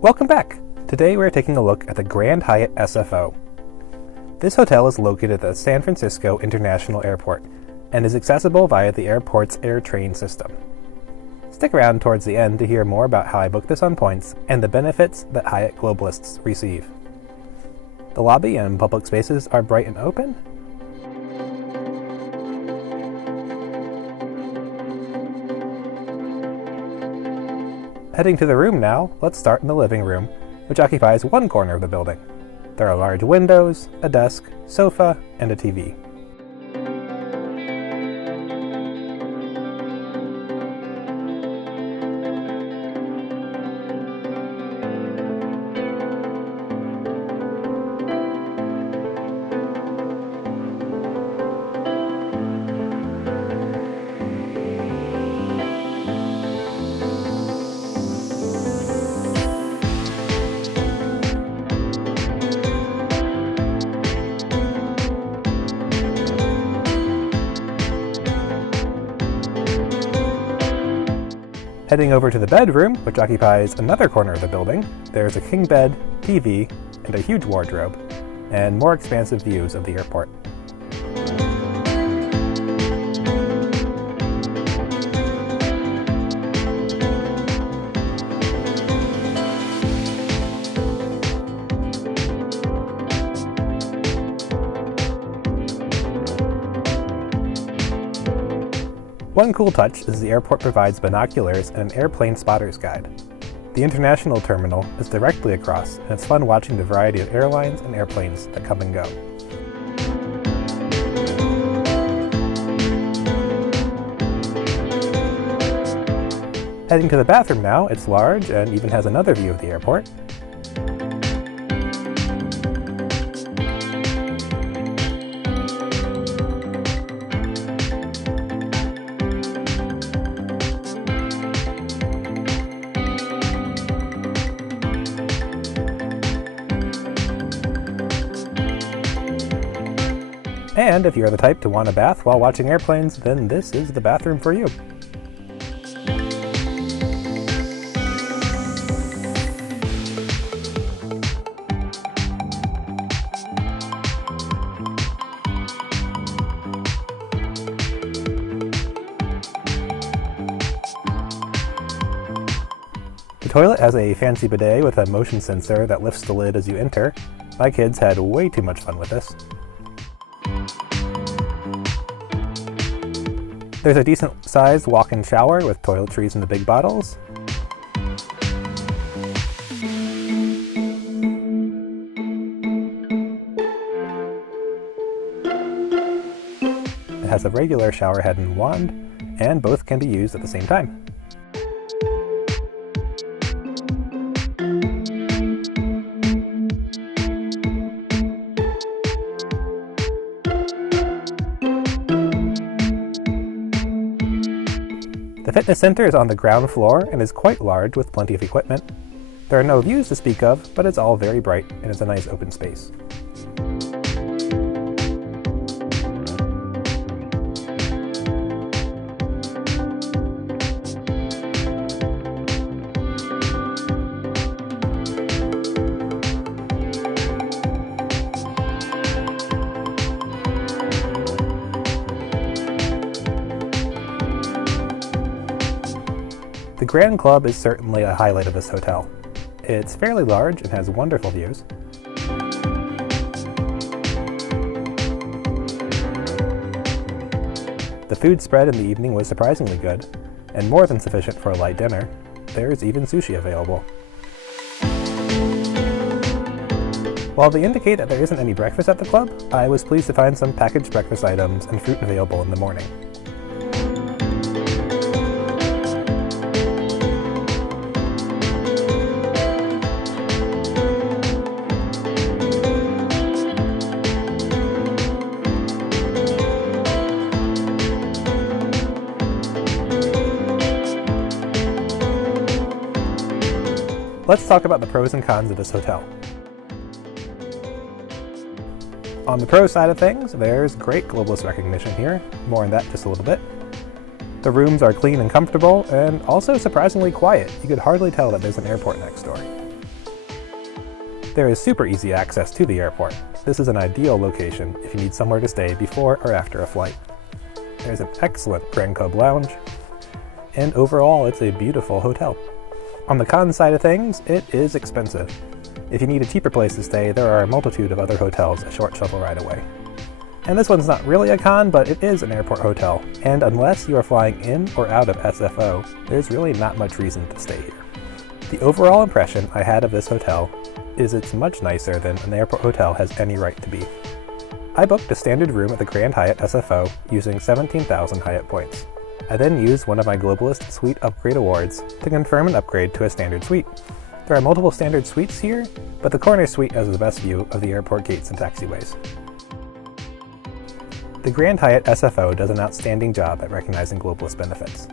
Welcome back! Today we're taking a look at the Grand Hyatt SFO. This hotel is located at the San Francisco International Airport and is accessible via the airport's AirTrain system. Stick around towards the end to hear more about how I booked this on Points and the benefits that Hyatt Globalists receive. The lobby and public spaces are bright and open. Heading to the room now, let's start in the living room, which occupies one corner of the building. There are large windows, a desk, sofa, and a TV. Heading over to the bedroom, which occupies another corner of the building, there's a king bed, TV, and a huge wardrobe, and more expansive views of the airport. One cool touch is the airport provides binoculars and an airplane spotter's guide. The international terminal is directly across, and it's fun watching the variety of airlines and airplanes that come and go. Heading to the bathroom now, it's large and even has another view of the airport. And if you're the type to want a bath while watching airplanes, then this is the bathroom for you. The toilet has a fancy bidet with a motion sensor that lifts the lid as you enter. My kids had way too much fun with this. There's a decent-sized walk-in shower with toiletries in the big bottles. It has a regular shower head and wand, and both can be used at the same time. The fitness center is on the ground floor and is quite large with plenty of equipment. There are no views to speak of, but it's all very bright and it's a nice open space. The Grand Club is certainly a highlight of this hotel. It's fairly large and has wonderful views. The food spread in the evening was surprisingly good, and more than sufficient for a light dinner. There's even sushi available. While they indicate that there isn't any breakfast at the club, I was pleased to find some packaged breakfast items and fruit available in the morning. Let's talk about the pros and cons of this hotel. On the pro side of things, there's great Globalist recognition here. More on that just a little bit. The rooms are clean and comfortable, and also surprisingly quiet. You could hardly tell that there's an airport next door. There is super easy access to the airport. This is an ideal location if you need somewhere to stay before or after a flight. There's an excellent Grand Club lounge, and overall it's a beautiful hotel. On the con side of things, it is expensive. If you need a cheaper place to stay, there are a multitude of other hotels a short shuttle ride away. And this one's not really a con, but it is an airport hotel, and unless you are flying in or out of SFO, there's really not much reason to stay here. The overall impression I had of this hotel is it's much nicer than an airport hotel has any right to be. I booked a standard room at the Grand Hyatt SFO using 17,000 Hyatt Points. I then used one of my Globalist Suite Upgrade Awards to confirm an upgrade to a standard suite. There are multiple standard suites here, but the corner suite has the best view of the airport gates and taxiways. The Grand Hyatt SFO does an outstanding job at recognizing Globalist benefits.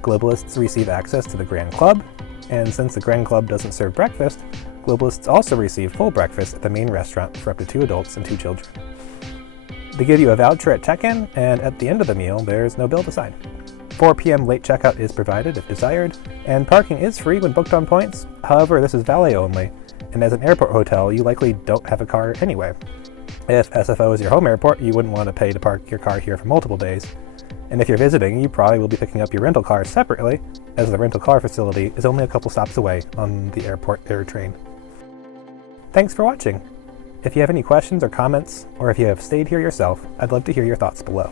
Globalists receive access to the Grand Club, and since the Grand Club doesn't serve breakfast, Globalists also receive full breakfast at the main restaurant for up to 2 adults and 2 children. They give you a voucher at check-in, and at the end of the meal, there's no bill to sign. 4 p.m. late checkout is provided if desired, and parking is free when booked on points. However, this is valet only, and as an airport hotel, you likely don't have a car anyway. If SFO is your home airport, you wouldn't want to pay to park your car here for multiple days. And if you're visiting, you probably will be picking up your rental car separately, as the rental car facility is only a couple stops away on the airport AirTrain. Thanks for watching! If you have any questions or comments, or if you have stayed here yourself, I'd love to hear your thoughts below.